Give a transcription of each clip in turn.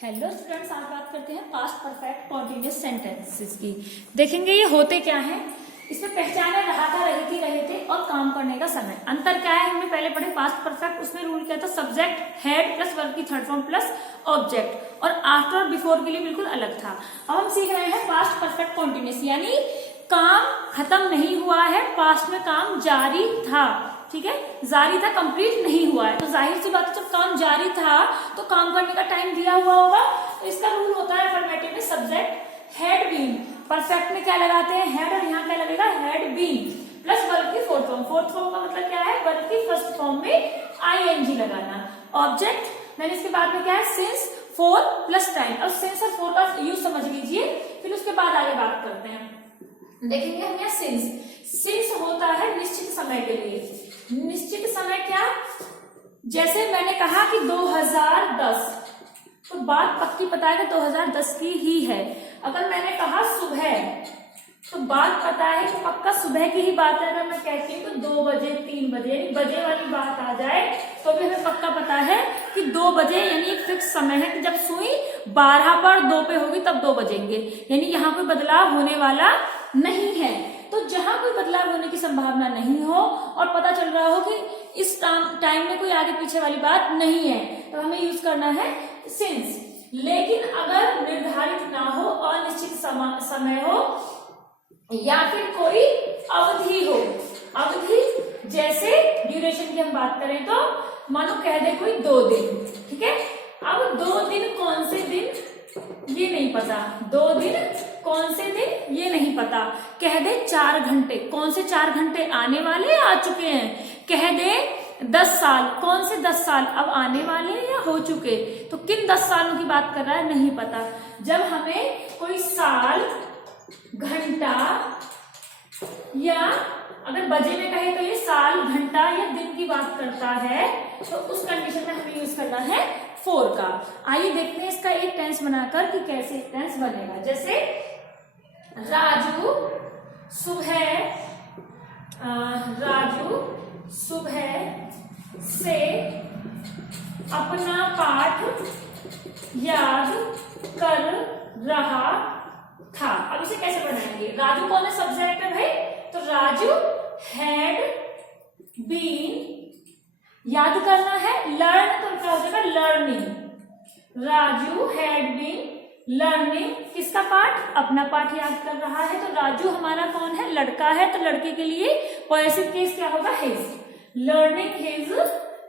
Hello students, आज बात करते हैं पास्ट परफेक्ट कॉन्टिन्यूअस सेंटेंसेस की। देखेंगे ये होते क्या हैं। इसमें पहचाने रहा था, रही थी, रहे थे और काम करने का समय। अंतर क्या है, हमने पहले पढ़े पास्ट परफेक्ट, उसमें रूल क्या था, सब्जेक्ट हेड प्लस वर्ब की थर्ड फॉर्म प्लस ऑब्जेक्ट, और आफ्टर और बिफोर के लिए बिल्कुल अलग था। अब हम सीख रहे हैं पास्ट परफेक्ट कॉन्टिन्यूअस, यानी काम खत्म नहीं हुआ है, पास्ट में काम जारी था। ठीक है, जारी था, कंप्लीट नहीं हुआ है। तो जाहिर सी बात है, जब काम जारी था तो काम करने का टाइम दिया हुआ होगा। तो इसका रूल होता है अफर्मेटिव में सब्जेक्ट हैड बीन, परफेक्ट में क्या लगाते हैं हैड, और यहाँ क्या लगेगा हैड बीन प्लस वर्ब की फोर्थ फॉर्म। फोर्थ फॉर्म का मतलब क्या है, वर्ब की फर्स्ट फॉर्म में आईएनजी लगाना। ऑब्जेक्ट मैंने इसके बाद में क्या है सिंस, फोर प्लस टाइम। अब सिंस और फोर का यूज समझ लीजिए, फिर उसके बाद आगे बात करते हैं। देखेंगे हम यहाँ सिंस होता है निश्चित समय के लिए। निश्चित समय क्या, जैसे मैंने कहा कि 2010, तो बात पक्की पता है कि 2010 की ही है। अगर मैंने कहा सुबह, तो बात पता है कि पक्का सुबह की ही बात है। अगर मैं कहती हूँ तो 2 बजे 3 बजे, यानी बजे वाली बात आ जाए तो भी हमें पक्का पता है कि 2 बजे, यानी एक फिक्स समय है कि जब सुई 12 पर 2 पे होगी तब 2 बजेंगे। यानी यहाँ कोई बदलाव होने वाला नहीं है। तो जहां कोई बदलाव होने की संभावना नहीं हो और पता चल रहा हो कि इस टाइम में कोई आगे पीछे वाली बात नहीं है, तो हमें यूज करना है सिंस। लेकिन अगर निर्धारित ना हो, अनिश्चित समय हो, या फिर कोई अवधि हो, अवधि जैसे ड्यूरेशन की हम बात करें तो मानो कह दे कोई 2 दिन, ठीक है। अब 2 दिन कौन से दिन ये नहीं पता, 2 दिन कौन से दिन ये नहीं पता। कह दे 4 घंटे, कौन से 4 घंटे आने वाले या आ चुके हैं। कह दे 10 साल, कौन से 10 साल अब आने वाले या हो चुके। तो किन 10 सालों की बात कर रहा है नहीं पता। जब हमें कोई साल, घंटा, या अगर बजे में कहे तो ये साल, घंटा या दिन की बात करता है, तो उस कंडीशन में हमें यूज करना है फोर का। आइए देखते हैं इसका एक टेंस बनाकर कि कैसे एक टेंस बनेगा। जैसे राजू सुबह से अपना पाठ याद कर रहा था। अब इसे कैसे बनाएंगे, राजू कौन है, सब्जेक्ट है भाई, तो राजू हैड बीन, याद करना है, लर्न तो क्या हो जाएगा learning. Raju had been learning, किसका पाठ, अपना पाठ याद कर रहा है। तो राजू हमारा कौन है, लड़का है, तो लड़के के लिए पॉजिटिव केस क्या होगा हिज, लर्निंग हिज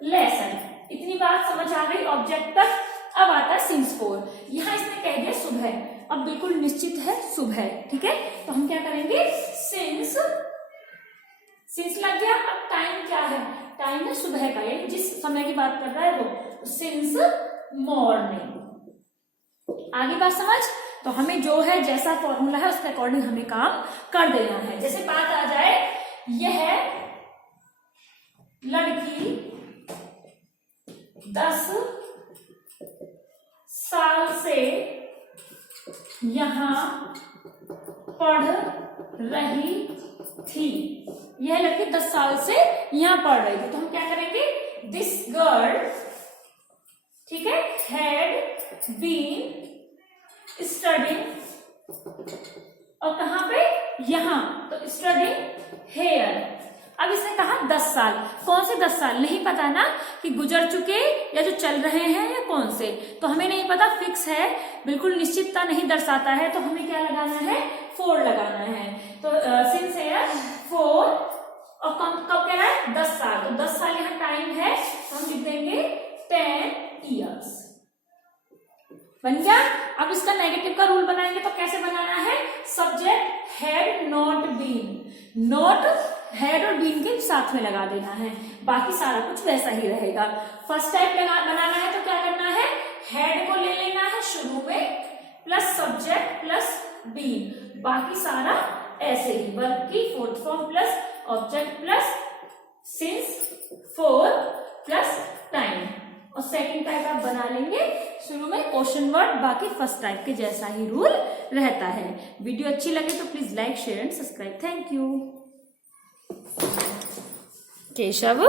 लेसन। इतनी बात समझ आ गई ऑब्जेक्ट तक। अब आता है सिंस फोर। यहाँ इसने कह दिया सुबह, अब बिल्कुल निश्चित है सुबह, ठीक है। तो हम क्या करेंगे सिंस लग गया। अब टाइम क्या है, टाइम है सुबह का, यानी जिस समय की बात कर रहा है वो, सिंस मॉर्निंग। आगे बात समझ, तो हमें जो है जैसा फॉर्मूला है उसके अकॉर्डिंग हमें काम कर देना है। जैसे बात आ जाए, यह लड़की 10 साल से यहां पढ़ रही थी। यह लड़की 10 साल से यहां पढ़ रही थी। तो हम क्या करेंगे, दिस गर्ल, ठीक है, हैड बीन स्टडिंग, और कहां पे, यहां, तो स्टडिंग हेयर। अब इसने कहा 10 साल, कौन से 10 साल नहीं पता ना, कि गुजर चुके या जो चल रहे हैं या कौन से, तो हमें नहीं पता, फिक्स है, बिल्कुल निश्चितता नहीं दर्शाता है। तो हमें क्या लगाना है, 4 लगाना है। तो सिंस है 4, और कब कह रहा है 10 साल, तो 10 साल यहाँ टाइम है, तो हम लिख देंगे 10 ईयर्स। बन गया। अब इसका नेगेटिव का रूल बनाएंगे तो कैसे बनाना है, subject had not been, not had और बीन के साथ में लगा देना है, बाकी सारा कुछ वैसा ही रहेगा। फर्स्ट टाइप बनाना है तो क्या करना है, हैड को ले लेना है शुरू में, प्लस सब्जेक्ट प्लस बीन, बाकी सारा ऐसे ही, वर्ब की fourth form plus object plus since, four plus time. और सेकंड टाइप आप बना लेंगे शुरू में क्वेश्चन वर्ड, बाकी फर्स्ट टाइप के जैसा ही रूल रहता है। वीडियो अच्छी लगे तो please like, share and subscribe. Thank you. Keshav.